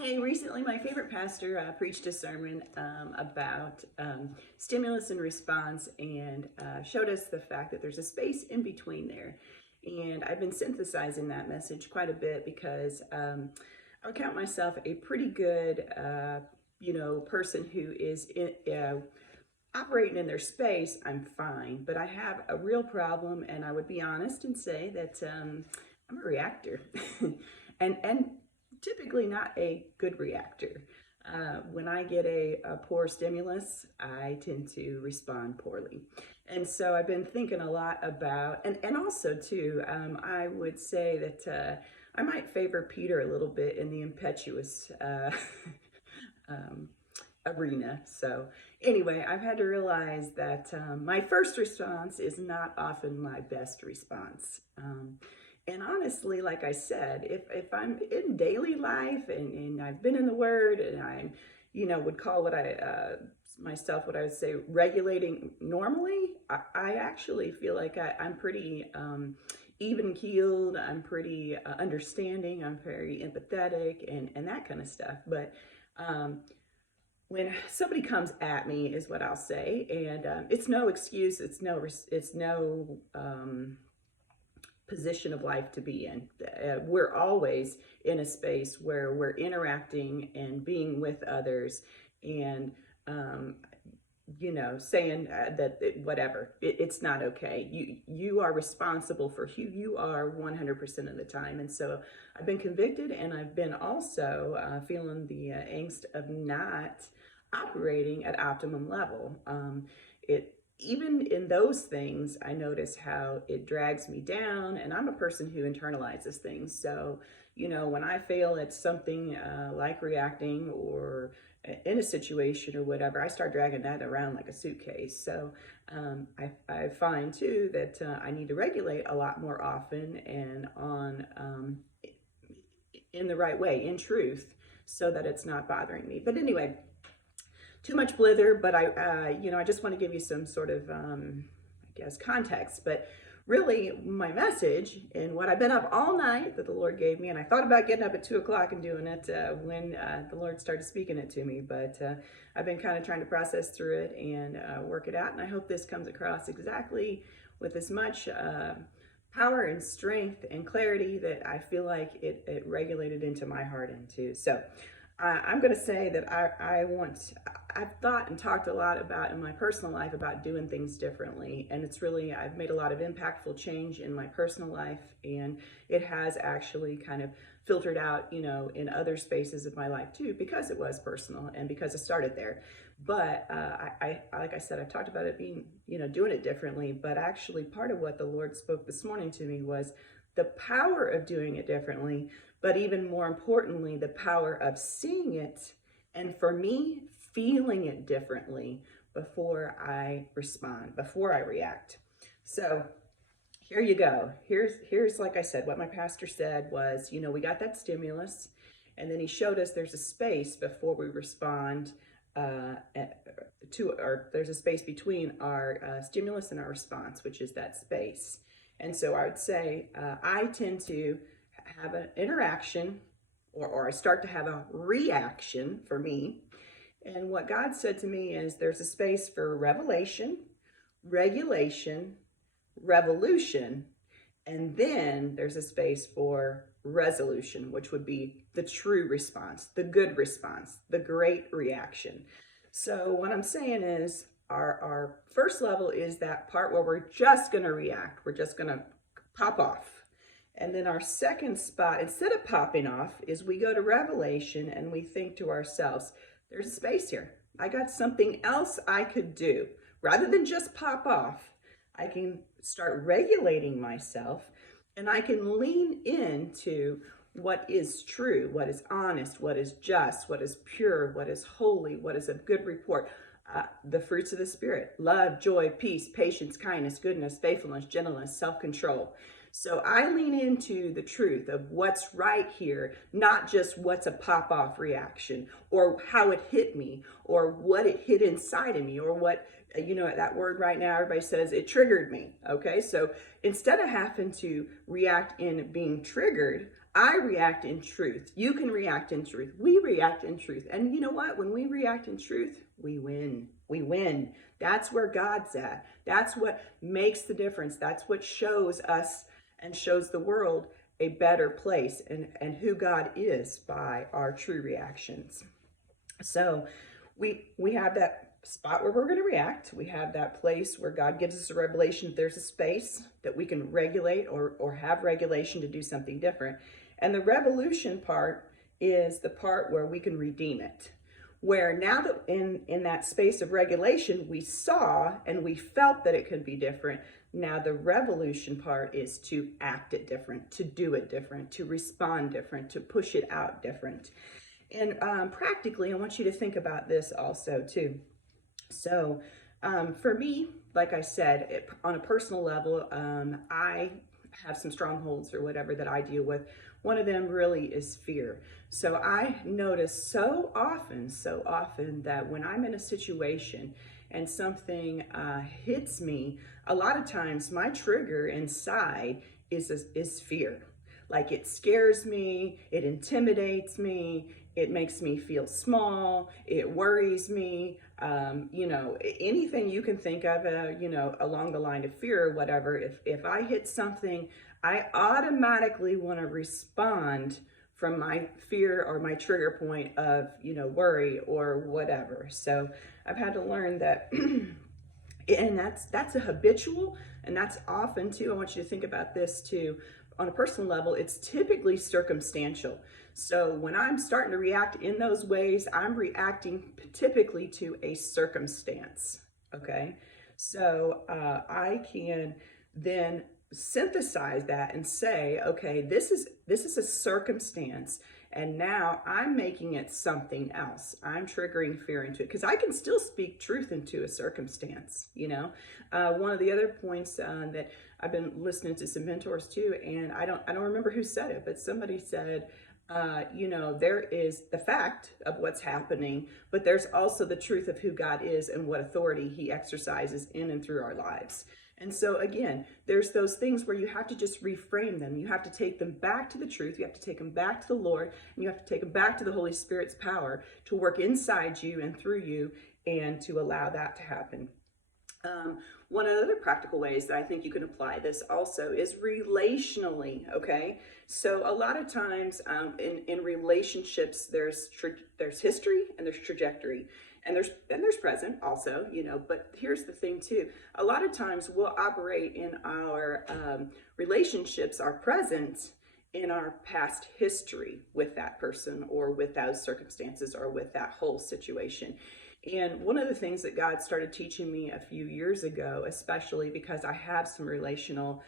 Hey, recently my favorite pastor preached a sermon about stimulus and response and showed us the fact that there's a space in between there. And I've been synthesizing that message quite a bit because I would count myself a pretty good, person who is operating in their space. I'm fine, but I have a real problem, and I would be honest and say that I'm a reactor, and typically not a good reactor. When I get a poor stimulus, I tend to respond poorly. And so I've been thinking a lot about, and also too, I would say that I might favor Peter a little bit in the impetuous um, arena. So anyway, I've had to realize that my first response is not often my best response. And honestly, like I said, if I'm in daily life and I've been in the Word and I'm, would call what myself, what I would say, regulating normally, I actually feel like I'm pretty even keeled. I'm pretty understanding. I'm very empathetic and that kind of stuff. But when somebody comes at me, is what I'll say, and it's no excuse. It's no position of life to be in. We're always in a space where we're interacting and being with others and, saying whatever, it's not okay. You are responsible for who you are 100% of the time. And so I've been convicted, and I've been also feeling the angst of not operating at optimum level. It Even in those things, I notice how it drags me down, and I'm a person who internalizes things. So, when I fail at something like reacting or in a situation or whatever, I start dragging that around like a suitcase. So, I find too that I need to regulate a lot more often and on in the right way, in truth, so that it's not bothering me. But anyway, too much blither, but I just want to give you some sort of, I guess, context. But really, my message and what I've been up all night that the Lord gave me, and I thought about getting up at 2 o'clock and doing it when the Lord started speaking it to me. But I've been kind of trying to process through it and work it out. And I hope this comes across exactly with as much power and strength and clarity that I feel like it regulated into my heart into. So I'm going to say that I've thought and talked a lot about in my personal life about doing things differently. And I've made a lot of impactful change in my personal life. And it has actually kind of filtered out, in other spaces of my life too, because it was personal and because it started there. But like I said, I've talked about it being, doing it differently. But actually, part of what the Lord spoke this morning to me was the power of doing it differently, but even more importantly, the power of seeing it, and for me, feeling it differently before I respond, before I react. So here you go. Here's like I said, what my pastor said was, we got that stimulus, and then he showed us there's a space before we respond or there's a space between our stimulus and our response, which is that space. And so I would say I tend to have an interaction, or I start to have a reaction for me. And what God said to me is there's a space for revelation, regulation, revolution, and then there's a space for resolution, which would be the true response, the good response, the great reaction. So what I'm saying is our first level is that part where we're just going to react. We're just going to pop off. And then our second spot, instead of popping off, is we go to revelation and we think to ourselves, there's a space here. I got something else I could do. Rather than just pop off, I can start regulating myself, and I can lean into what is true, what is honest, what is just, what is pure, what is holy, what is of good report. The fruits of the Spirit: love, joy, peace, patience, kindness, goodness, faithfulness, gentleness, self-control. So I lean into the truth of what's right here, not just what's a pop-off reaction or how it hit me or what it hit inside of me or what, that word right now, everybody says it triggered me. Okay, so instead of having to react in being triggered, I react in truth. You can react in truth. We react in truth. And you know what? When we react in truth, we win. We win. That's where God's at. That's what makes the difference. That's what shows us and shows the world a better place and who God is by our true reactions. So we have that spot where we're going to react. We have that place where God gives us a revelation. There's a space that we can regulate or have regulation to do something different. And the revolution part is the part where we can redeem it. Where now that in that space of regulation, we saw and we felt that it could be different. Now the revolution part is to act it different, to do it different, to respond different, to push it out different. And practically, I want you to think about this also too. So for me, like I said, on a personal level, I have some strongholds or whatever that I deal with. One of them really is fear. So I notice so often that when I'm in a situation and something hits me, a lot of times my trigger inside is fear. Like it scares me, it intimidates me, it makes me feel small, it worries me, anything you can think of, along the line of fear or whatever. If I hit something, I automatically want to respond from my fear or my trigger point of, worry or whatever. So I've had to learn that, and that's a habitual, and that's often too, I want you to think about this too, on a personal level, it's typically circumstantial. So when I'm starting to react in those ways, I'm reacting typically to a circumstance, okay? So I can then synthesize that and say, okay, this is a circumstance, and now I'm making it something else. I'm triggering fear into it because I can still speak truth into a circumstance. One of the other points that I've been listening to some mentors too, and I don't remember who said it, but somebody said, there is the fact of what's happening, but there's also the truth of who God is and what authority he exercises in and through our lives. And so again, there's those things where you have to just reframe them. You have to take them back to the truth. You have to take them back to the Lord, and you have to take them back to the Holy Spirit's power to work inside you and through you and to allow that to happen. One of the other practical ways that I think you can apply this also is relationally, okay? So a lot of times in relationships, there's history and there's trajectory. And there's present also, but here's the thing too. A lot of times we'll operate in our relationships, our present, in our past history with that person or with those circumstances or with that whole situation. And one of the things that God started teaching me a few years ago, especially because I have some relational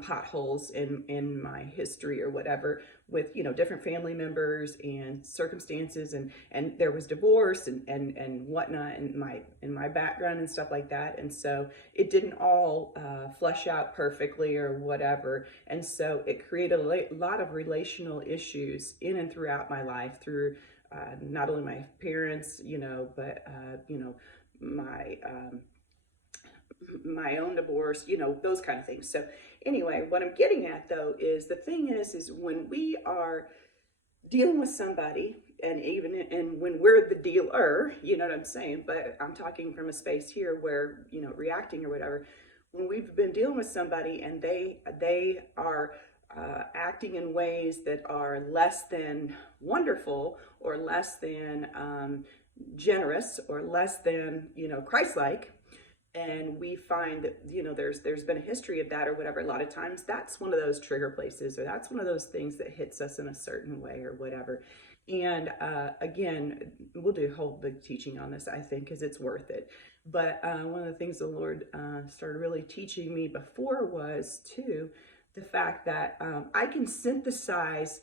potholes in my history or whatever with, different family members and circumstances, and there was divorce and whatnot in my background and stuff like that. And so it didn't all flush out perfectly or whatever. And so it created a lot of relational issues in and throughout my life through not only my parents, but my own divorce, those kind of things. So anyway, what I'm getting at though is the thing is when we are dealing with somebody, and when we're the dealer, you know what I'm saying? But I'm talking from a space here where, reacting or whatever, when we've been dealing with somebody and they are acting in ways that are less than wonderful or less than generous or less than, Christ-like, and we find that, there's been a history of that or whatever, a lot of times that's one of those trigger places, or that's one of those things that hits us in a certain way or whatever. And again, we'll do a whole big teaching on this, I think, because it's worth it. But one of the things the Lord started really teaching me before was, too, the fact that I can synthesize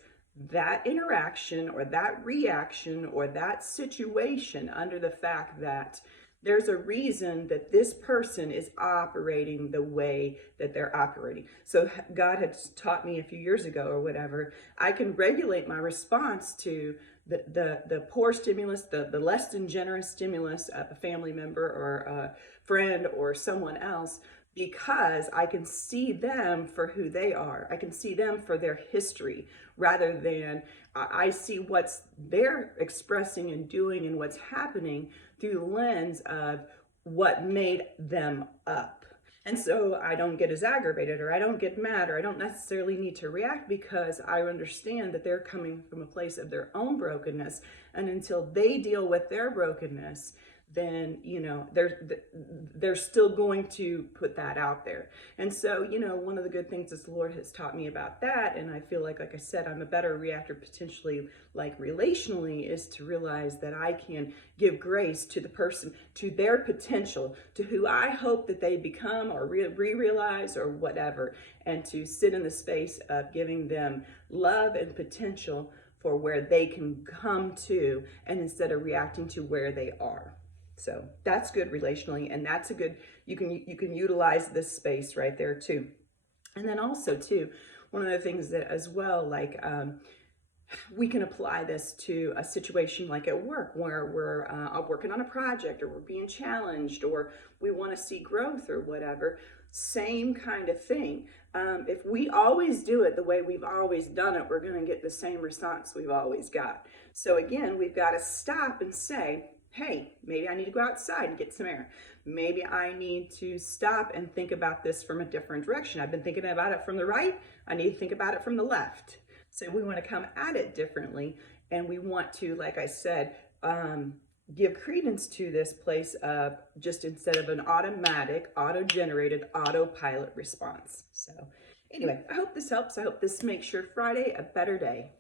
that interaction or that reaction or that situation under the fact that there's a reason that this person is operating the way that they're operating. So God had taught me a few years ago or whatever, I can regulate my response to the poor stimulus, the less than generous stimulus of a family member or a friend or someone else because I can see them for who they are. I can see them for their history rather than I see what's they're expressing and doing and what's happening through the lens of what made them up. And so I don't get as aggravated, or I don't get mad, or I don't necessarily need to react, because I understand that they're coming from a place of their own brokenness. And until they deal with their brokenness, then they're still going to put that out there. And so one of the good things is the Lord has taught me about that, and I feel like I said, I'm a better reactor potentially, like relationally, is to realize that I can give grace to the person, to their potential, to who I hope that they become or realize or whatever, and to sit in the space of giving them love and potential for where they can come to, and instead of reacting to where they are. So that's good relationally, and that's a good, you can utilize this space right there too. And then also too, one of the things that as well, like we can apply this to a situation like at work, where we're working on a project, or we're being challenged, or we want to see growth or whatever. Same kind of thing. If we always do it the way we've always done it, we're going to get the same response we've always got. So again, we've got to stop and say, hey, maybe I need to go outside and get some air. Maybe I need to stop and think about this from a different direction. I've been thinking about it from the right. I need to think about it from the left. So we want to come at it differently. And we want to, like I said, give credence to this place of just, instead of an automatic, auto-generated, autopilot response. So anyway, I hope this helps. I hope this makes your Friday a better day.